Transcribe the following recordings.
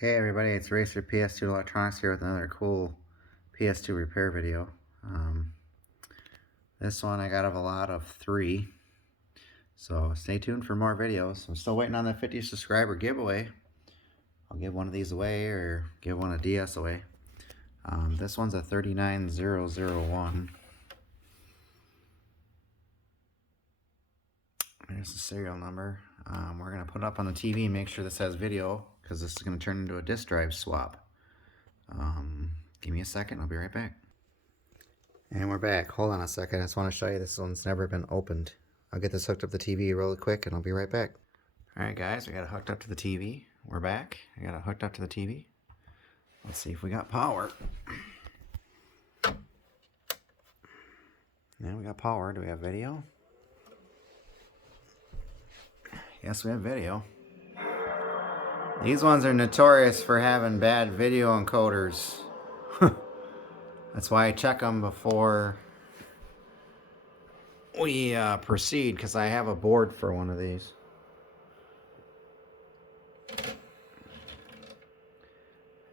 Hey everybody, it's Racer PS2 Electronics here with another cool PS2 repair video. This one I got of a lot of 3, so stay tuned for more videos. I'm still waiting on the 50 subscriber giveaway. I'll give one of these away or give one of DS away. This one's a 39001. There's the serial number. We're going to put it up on the TV and make sure this has video, because this is going to turn into a disk drive swap. Give me a second, I'll be right back. And we're back. Hold on a second, I just want to show you this one's never been opened. I'll get this hooked up to the TV really quick and I'll be right back. Alright guys, we got it hooked up to the TV. We're back. I got it hooked up to the TV. Let's see if we got power. Yeah, we got power. Do we have video? Yes, we have video. These ones are notorious for having bad video encoders. That's why I check them before we proceed, because I have a board for one of these.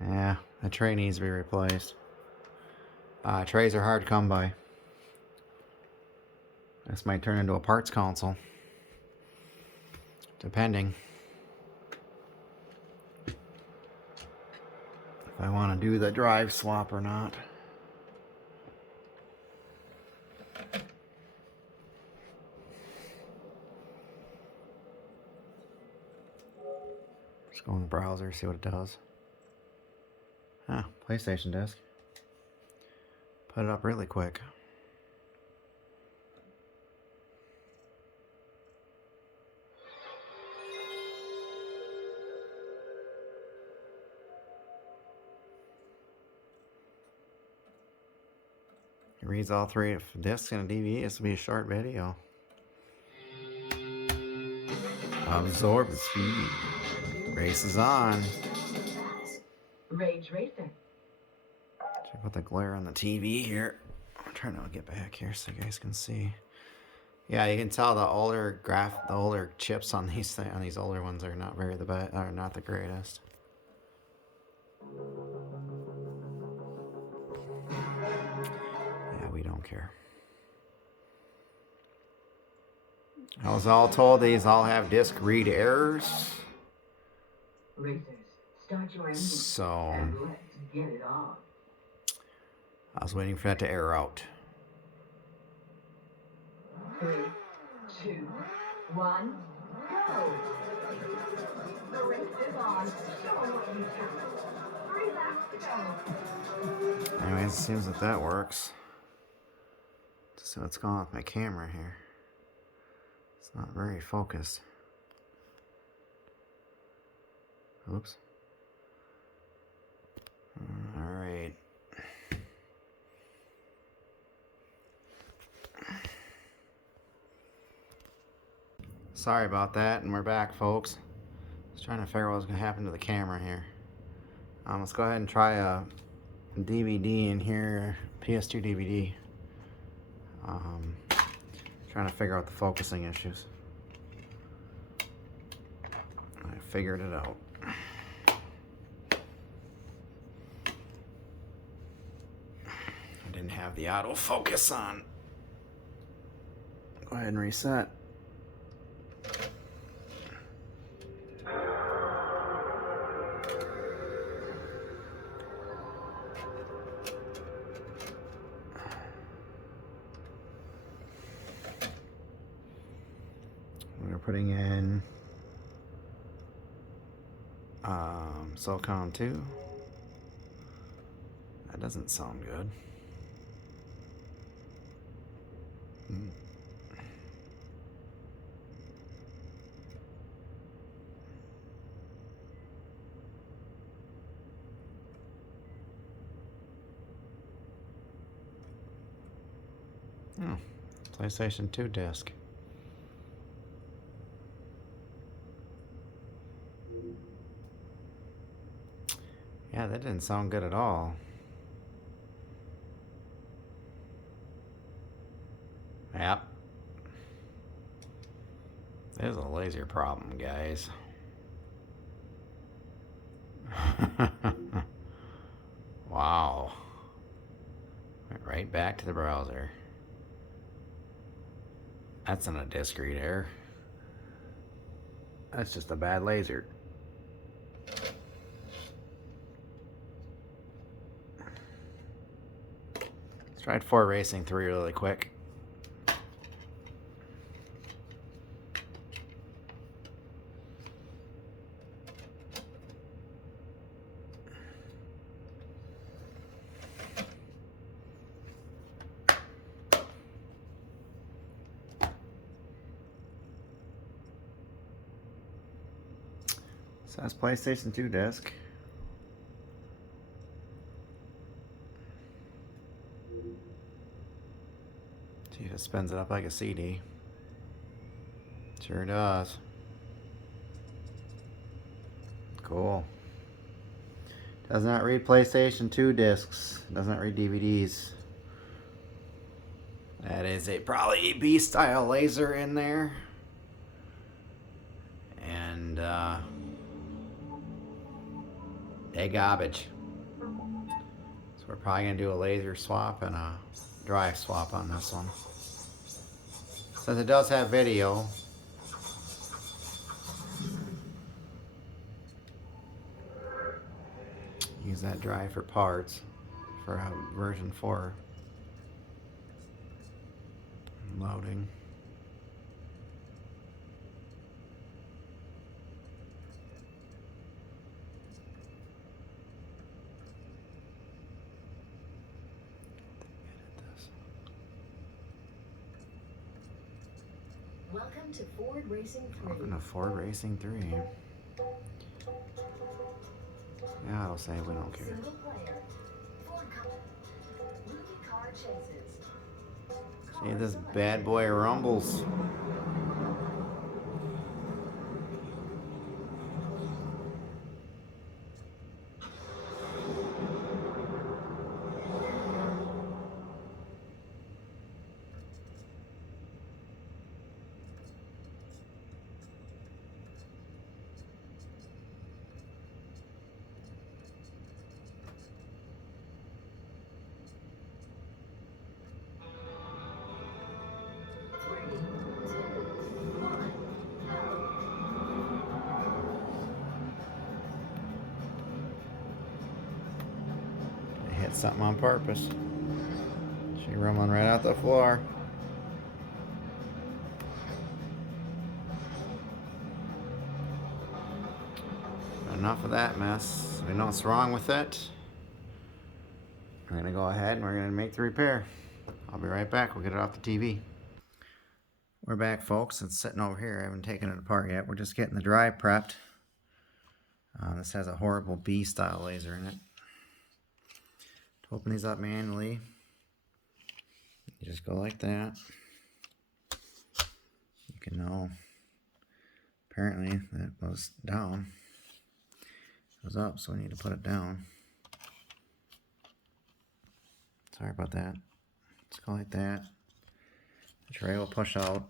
Yeah, the tray needs to be replaced. Trays are hard to come by. This might turn into a parts console, depending if I want to do the drive swap or not. Just go in the browser, see what it does. PlayStation disc. Put it up really quick. It reads all 3 discs and a DVD. This will be a short video. Absorb speed. Race is on. Rage Racer. Check out the glare on the TV here. I'm trying to get back here so you guys can see. Yeah, you can tell the older chips on these older ones are not not the greatest. Yeah, we don't care. I was all told these all have disk read errors. Racers, start your engine. So And let's get it on. I was waiting for that to error out. 3, 2, 1, go! The race is on. Show 'em what you got. 3 laps to go. Anyways, it seems that that works. So what's going on with my camera here? It's not very focused. Oops. Alright. Sorry about that, and we're back, folks. I was trying to figure out what was going to happen to the camera here. Let's go ahead and try a DVD in here, PS2 DVD. Trying to figure out the focusing issues. I figured it out. I didn't have the autofocus on. Go ahead and reset. We're putting in Silicon 2. That doesn't sound good. Oh, PlayStation 2 disc. Yeah, that didn't sound good at all. Yep. There's a laser problem, guys. Wow. Went right back to the browser. That's not a disk read error. That's just a bad laser. Let's try Ford Racing 3 really quick. So that's PlayStation 2 disc. See if it spins it up like a CD. Sure does. Cool. Does not read PlayStation 2 discs. Does not read DVDs. That is probably a B-style laser in there. And they garbage. So we're probably gonna do a laser swap and a drive swap on this one. Since it does have video, use that drive for parts for version 4 loading. Welcome to Ford Racing 3. Welcome to Ford Racing 3. Yeah, it'll say we don't care. Single player. Ford Rookie car chases. See, this bad boy rumbles. They hit something on purpose. She rumbling right out the floor. Enough of that mess. We know what's wrong with it. We're gonna go ahead and we're gonna make the repair. I'll be right back. We'll get it off the TV. We're back, folks. It's sitting over here. I haven't taken it apart yet. We're just getting the drive prepped. This has a horrible B-style laser in it. To open these up manually, you just go like that. You can know. Apparently, that goes down. It goes up, so we need to put it down. Sorry about that. Let's go like that. The tray will push out.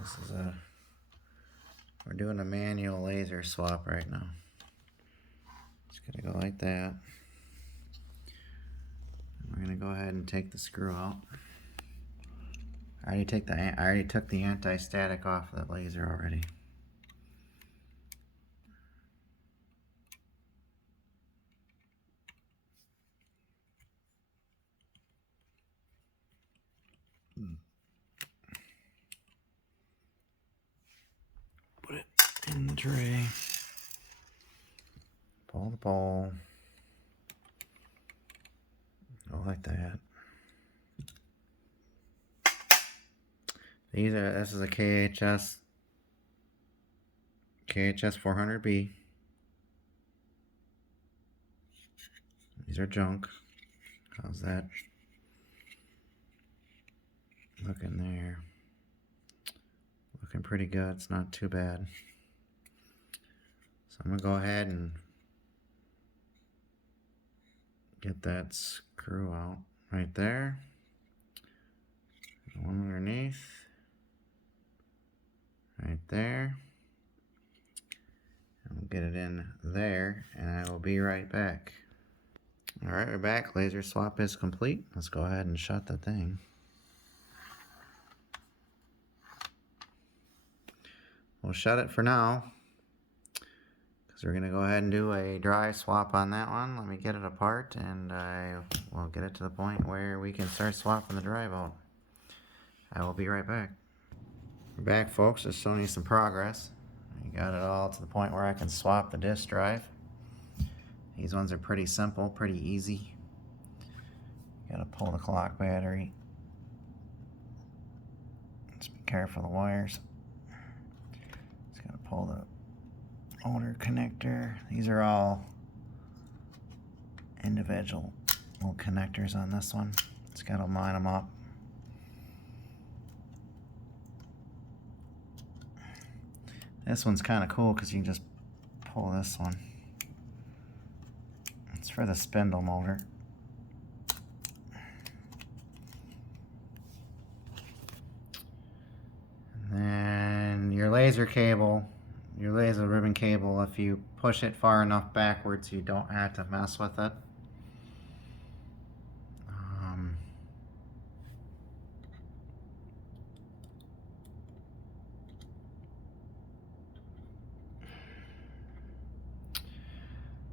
This is we're doing a manual laser swap right now. Just gonna go like that. And we're gonna go ahead and take the screw out. I already took the anti-static off of the laser already. Put it in the tray. Pull the pole. Go like that. This is a KHS 400B. These are junk. How's that looking there? Looking pretty good. It's not too bad. So I'm gonna go ahead and get that screw out right there. One underneath. Right there. get it in there, and I will be right back. Alright, we're back. Laser swap is complete. Let's go ahead and shut the thing. We'll shut it for now, because we're going to go ahead and do a dry swap on that one. Let me get it apart, and I will get it to the point where we can start swapping the drive out. I will be right back. We're back, folks. Just showing you some progress. I got it all to the point where I can swap the disk drive. These ones are pretty simple, pretty easy. You gotta pull the clock battery. Just be careful of the wires. Just gotta pull the motor connector. These are all individual little connectors on this one. Just gotta line them up. This one's kind of cool because you can just pull this one. It's for the spindle motor. And then your laser cable, your laser ribbon cable, if you push it far enough backwards, you don't have to mess with it.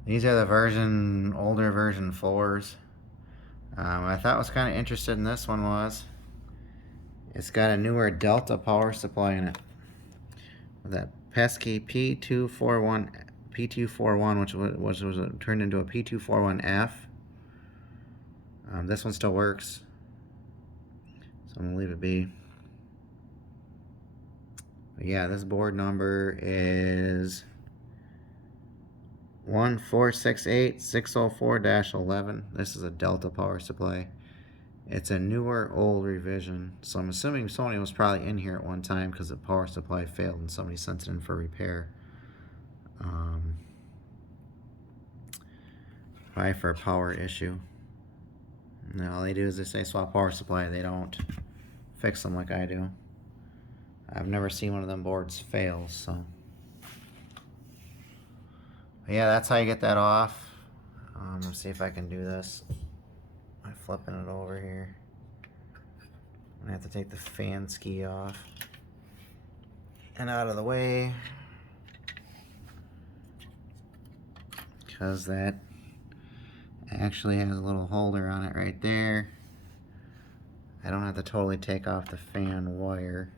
These are the older version 4s. I thought was kind of interested in this one was, it's got a newer Delta power supply in it. With that pesky P241, which was turned into a P241F. This one still works, so I'm gonna leave it be. But yeah, this board number is 1468604-11. This is a Delta power supply. It's a newer old revision, so I'm assuming Sony was probably in here at one time because the power supply failed and somebody sent it in for repair. Probably for a power issue. And all they do is they say swap power supply. They don't fix them like I do. I've never seen one of them boards fail, so. But yeah, that's how you get that off. Let's see if I can do this by flipping it over here. I'm gonna have to take the fan ski off and out of the way, because that actually has a little holder on it right there. I don't have to totally take off the fan wire.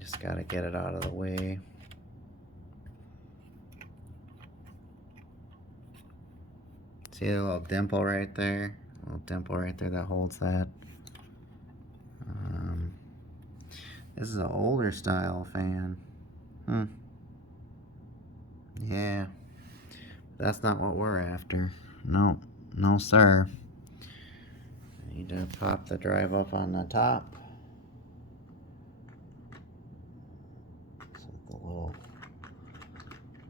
Just gotta get it out of the way. See a little dimple right there? A little dimple right there that holds that. This is an older style fan. Yeah. That's not what we're after. No, no sir. I need to pop the drive up on the top. So the little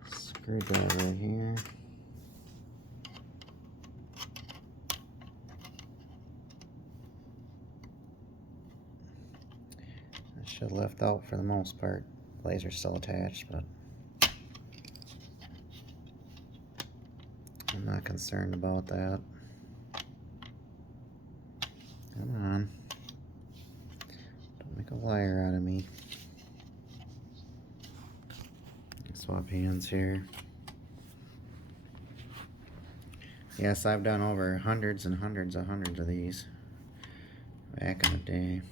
screwdriver here. It should lift out for the most part. Laser's still attached, but I'm not concerned about that. Come on. Don't make a liar out of me. Swap hands here. Yes, I've done over hundreds and hundreds of these back in the day.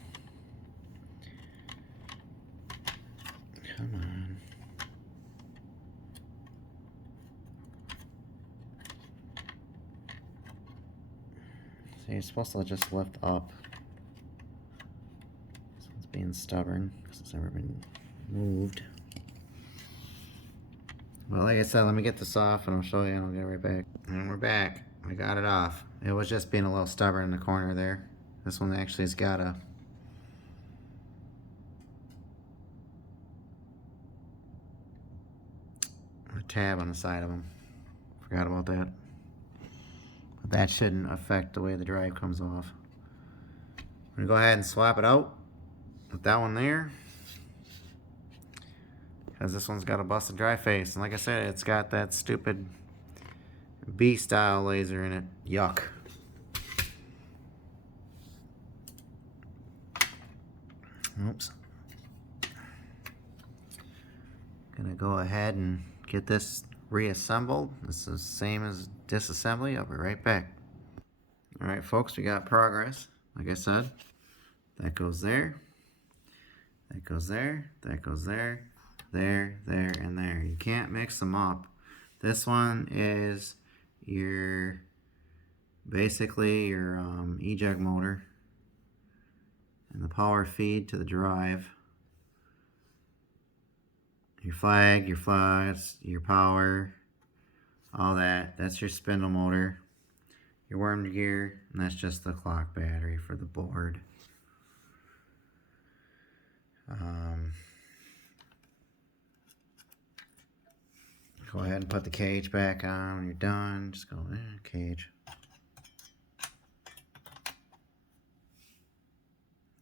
Come on. See, you're supposed to just lift up. This one's being stubborn because it's never been moved. Well, like I said, let me get this off and I'll show you and I'll get right back. And we're back. I got it off. It was just being a little stubborn in the corner there. This one actually has got a tab on the side of them. Forgot about that. But that shouldn't affect the way the drive comes off. I'm gonna go ahead and swap it out with that one there. because this one's got a busted dry face. And like I said, it's got that stupid B-style laser in it. Yuck. Oops. Gonna go ahead and get this reassembled. This is the same as disassembly. I'll be right back. Alright folks, we got progress. Like I said, that goes there. That goes there. That goes there. There, there, and there. You can't mix them up. This one is your basically your eject motor and the power feed to the drive. Your flag, your flags, your power, all that. That's your spindle motor. Your worm gear, and that's just the clock battery for the board. Go ahead and put the cage back on when you're done. Just go, cage.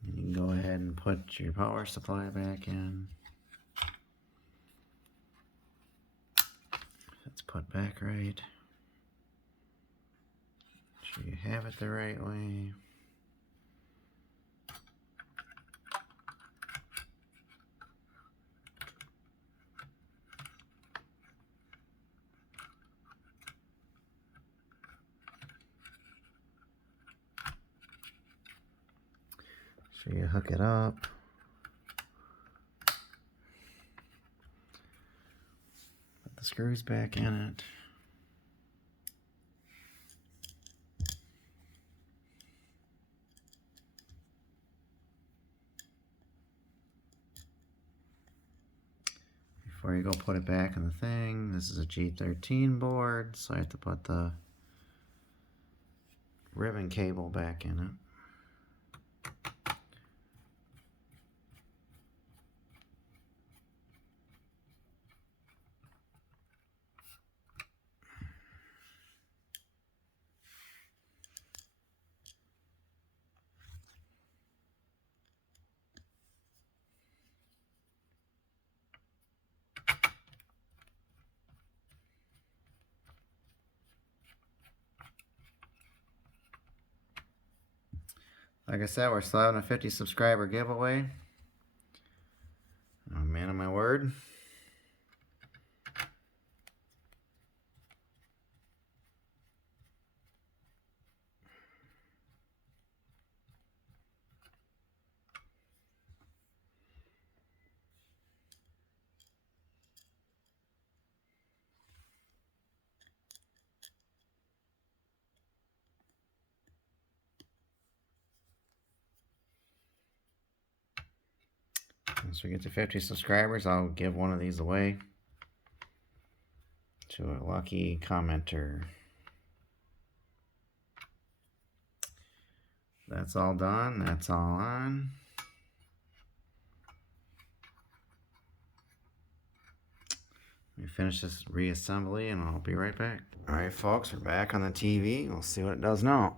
And you can go ahead and put your power supply back in. Let's put back right. Make sure you have it the right way. So you hook it up. Put the screws back in it. Before you go put it back in the thing, this is a G13 board, so I have to put the ribbon cable back in it. Like I said, we're still having a 50 subscriber giveaway. I'm a man of my word. Once we get to 50 subscribers, I'll give one of these away to a lucky commenter. That's all done. That's all on. Let me finish this reassembly and I'll be right back. Alright folks, we're back on the TV. We'll see what it does now.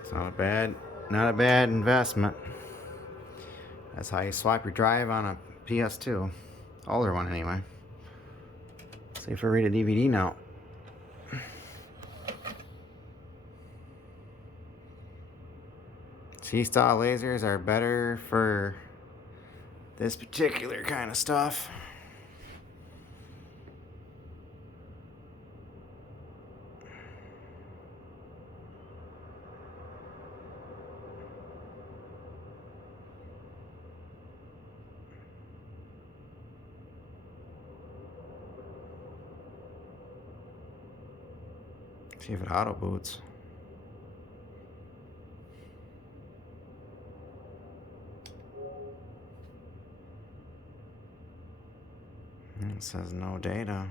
It's not a bad investment. That's how you swap your drive on a PS2. Older one anyway. See if I read a DVD now. C-style lasers are better for this particular kind of stuff. See if it auto boots. It says no data.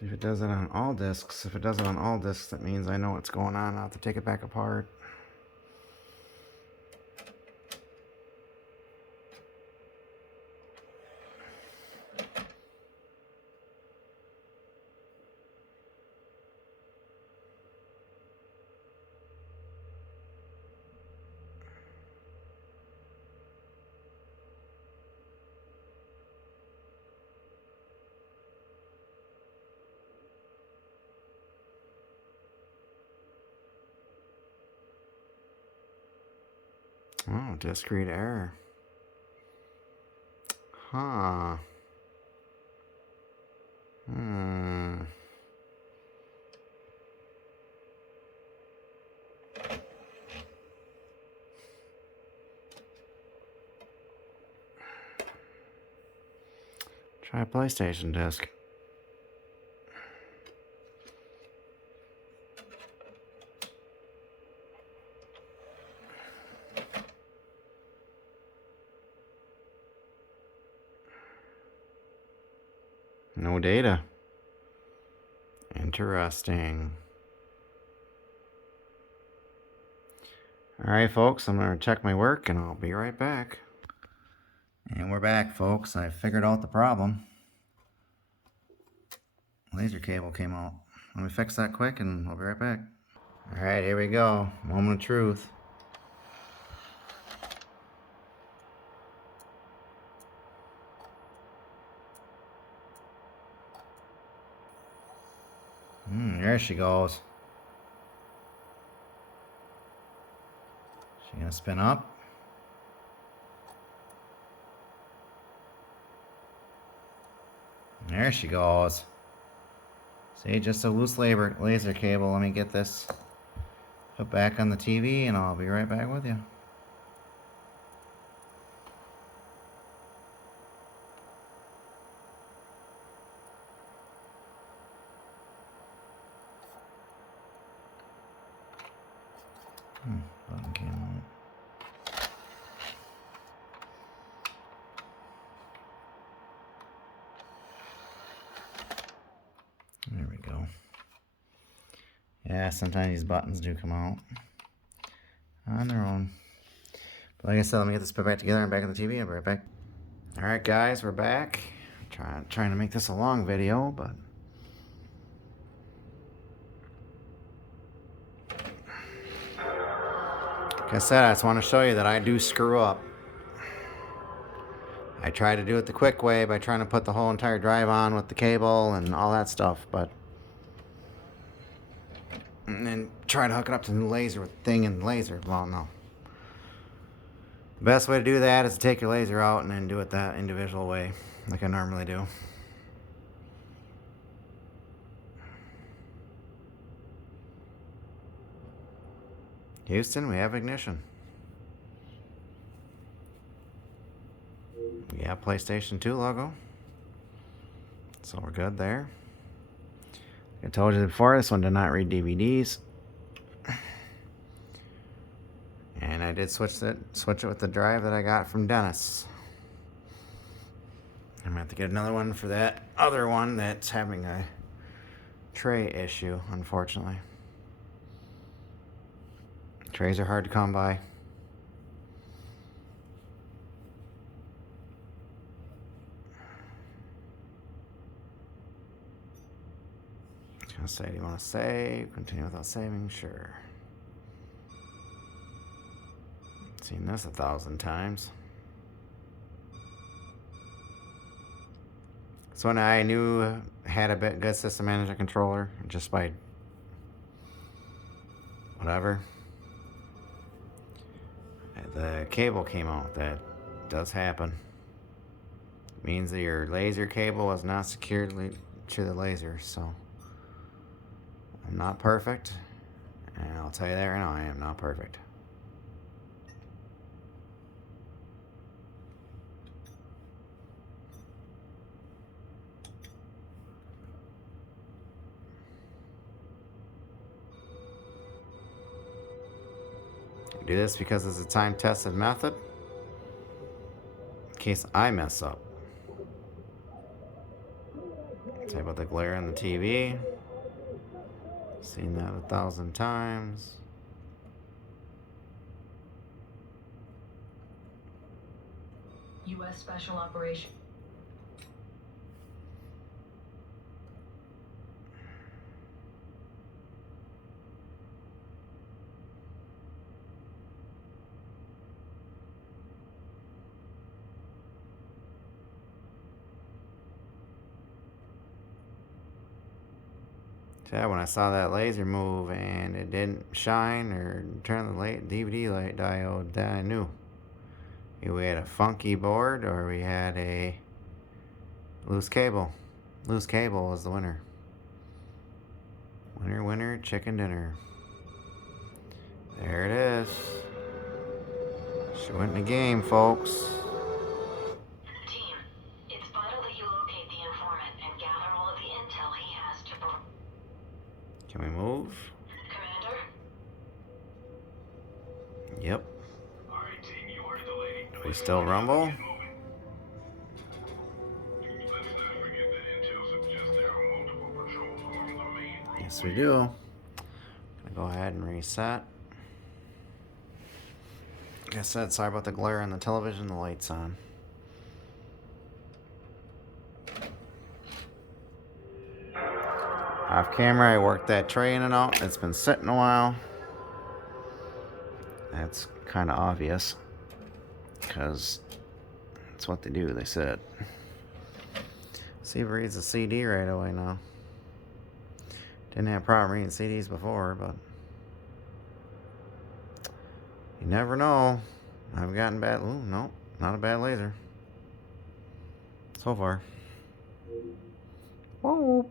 See if it does it on all discs. If it does it on all discs, that means I know what's going on. I'll have to take it back apart. Oh, discrete error. Huh. Hmm. Try a PlayStation disc. No data. Interesting. Alright folks, I'm going to check my work and I'll be right back. And we're back folks. I figured out the problem. Laser cable came out. Let me fix that quick and I'll be right back. Alright, here we go. Moment of truth. There she goes. She gonna spin up? There she goes. See, just a loose laser cable. Let me get this put back on the TV and I'll be right back with you. Button came out. There we go. Yeah, sometimes these buttons do come out on their own. But like I said, let me get this put back together and back on the TV. I'll be right back. Alright guys, we're back. Trying to make this a long video, but like I said, I just want to show you that I do screw up. I try to do it the quick way by trying to put the whole entire drive on with the cable and all that stuff, and then try to hook it up to the laser with thing and laser. Well, no. The best way to do that is to take your laser out and then do it that individual way, like I normally do. Houston, we have ignition. We have PlayStation 2 logo. So we're good there. I told you before, this one did not read DVDs. And I did switch it with the drive that I got from Dennis. I'm gonna have to get another one for that other one that's having a tray issue, unfortunately. Trays are hard to come by. It's gonna say, do you want to save? Continue without saving? Sure. Seen this 1,000 times. So when I knew had a good system manager controller, just by whatever, the cable came out. That does happen. It means that your laser cable was not secured to the laser, so I'm not perfect, and I'll tell you that right now, I am not perfect. I do this because it's a time-tested method in case I mess up. Tell you about the glare on the TV. Seen that 1,000 times. U.S. Special Operations. Yeah, when I saw that laser move and it didn't shine or turn the DVD light diode, then I knew. Either we had a funky board or we had a loose cable. Loose cable was the winner. Winner, winner, chicken dinner. There it is. She went in the game, folks. Team, it's vital that you locate the informant and gather all of the intel he has to provide. Can we move? Commander? Yep. Alright, team, you heard the lady. Do we still rumble? Let's not forget that intel suggests there are multiple patrols along the main road. Yes, we do. Gonna go ahead and reset. Like I said, sorry about the glare on the television, the light's on. Off camera, I worked that tray in and out. It's been sitting a while. That's kind of obvious, because that's what they do, they said. See if it reads the CD right away now. Didn't have a problem reading CDs before, but you never know. I've gotten bad. Ooh, no, not a bad laser. So far. Whoa.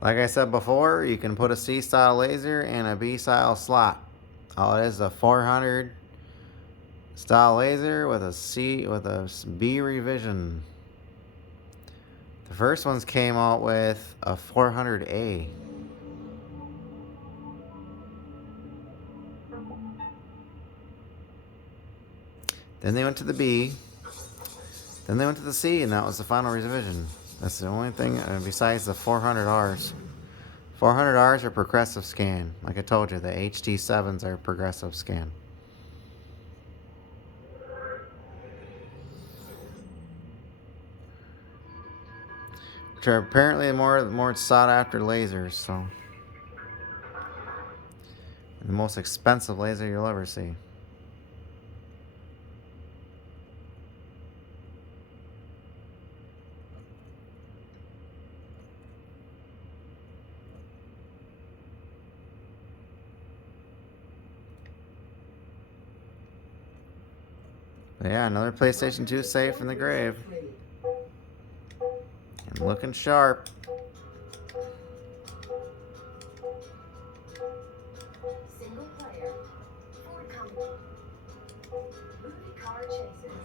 Like I said before, you can put a C-style laser in a B-style slot. All it is a 400 style laser with a B revision. The first ones came out with a 400A. Then they went to the B. Then they went to the C, and that was the final revision. That's the only thing besides the 400Rs. 400Rs are progressive scan. Like I told you, the HT7s are progressive scan. Which are apparently more sought after lasers, so. The most expensive laser you'll ever see. But yeah, another PlayStation 2 safe in the grave. And looking sharp. Single player. Ford Company. Movie car chases.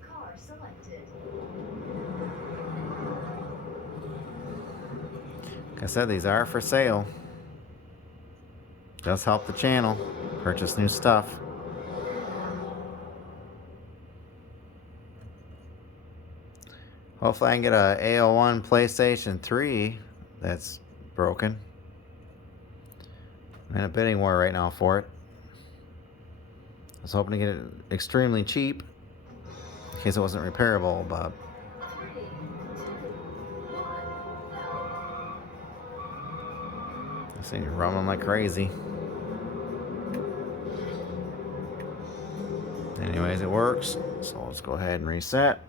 Car selected. Like I said, these are for sale. Does help the channel. Purchase new stuff. Hopefully I can get a AO1 PlayStation 3 that's broken. I'm in a bidding war right now for it. I was hoping to get it extremely cheap in case it wasn't repairable, but this thing's rumbling like crazy. Anyways, it works, so let's go ahead and reset.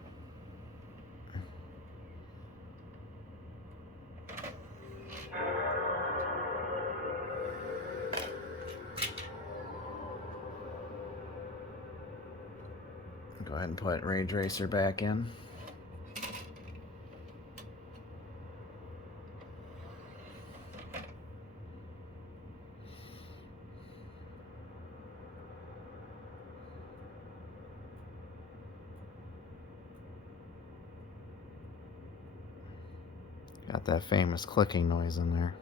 Go ahead and put Ray Tracer back in. Got that famous clicking noise in there.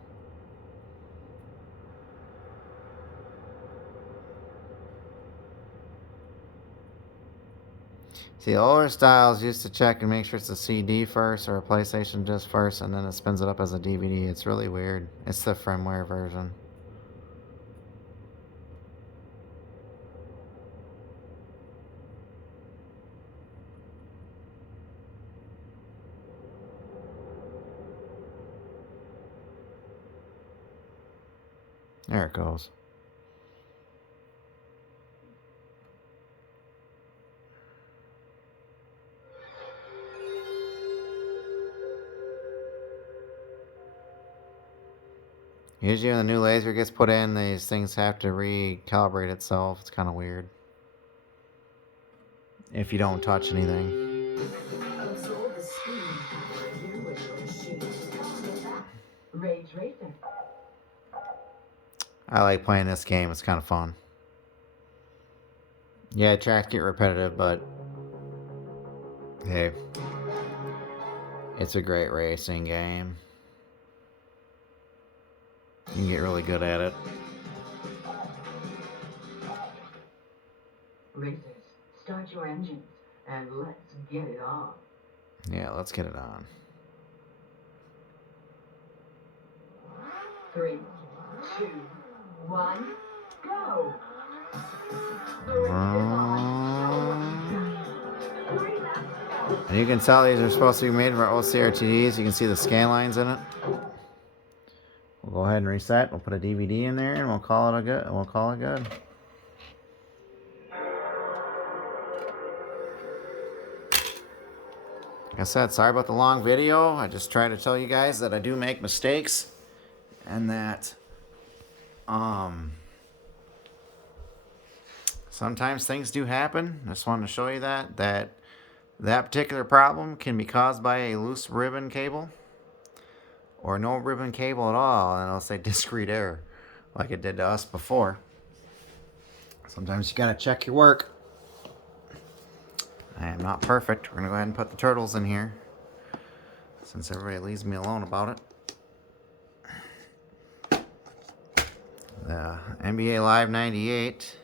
See, older styles used to check and make sure it's a CD first or a PlayStation disc first, and then it spins it up as a DVD. It's really weird. It's the firmware version. There it goes. Usually when the new laser gets put in, these things have to recalibrate itself. It's kind of weird. If you don't touch anything. Absorb the speed power you with your machine. Rage Racer. I like playing this game. It's kind of fun. Yeah, tracks get repetitive, but hey, it's a great racing game. You can get really good at it. Racers, start your engines and let's get it on. Yeah, let's get it on. 3, 2, 1, go! The race is on. Show what you got. 3 laps to go. And you can tell these are supposed to be made for OCRTDs. You can see the scan lines in it. We'll go ahead and reset. We'll put a DVD in there, and we'll call it good. We'll call it good. Like I said, sorry about the long video. I just try to tell you guys that I do make mistakes, and that sometimes things do happen. I just wanted to show you that particular problem can be caused by a loose ribbon cable or no ribbon cable at all, and it'll say discrete error like it did to us before. Sometimes you gotta check your work. I am not perfect. We're gonna go ahead and put the turtles in here since everybody leaves me alone about it. The NBA Live 98.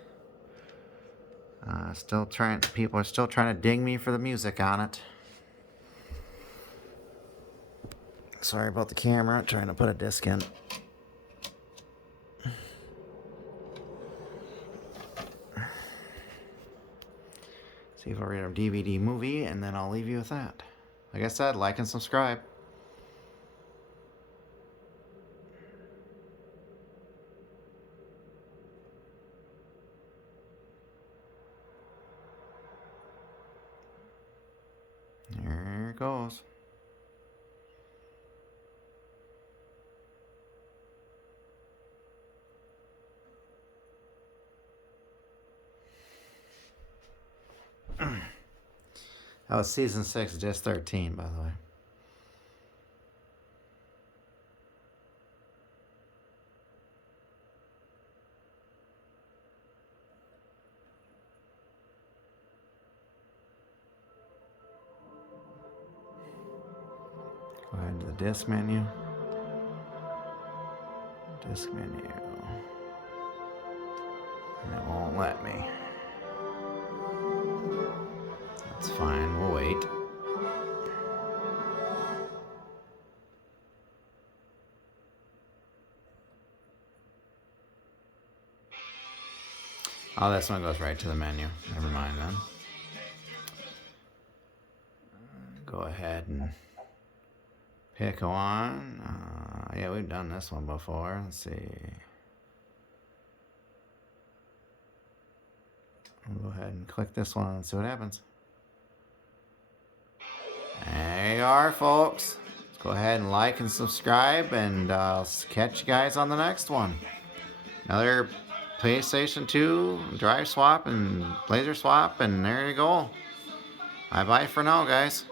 People are still trying to ding me for the music on it. Sorry about the camera, trying to put a disc in. See if I read a DVD movie, and then I'll leave you with that. Like I said, like and subscribe. There it goes. That was season 6, just 13, by the way. Go ahead to the disc menu. Disc menu. And it won't let me. That's fine, we'll wait. Oh, this one goes right to the menu. Never mind then. Go ahead and pick one. Yeah, we've done this one before. Let's see. We'll go ahead and click this one and see what happens. There you are, folks. Let's go ahead and like and subscribe, and I'll catch you guys on the next one. Another PlayStation 2 drive swap and laser swap, and there you go. Bye-bye for now, guys.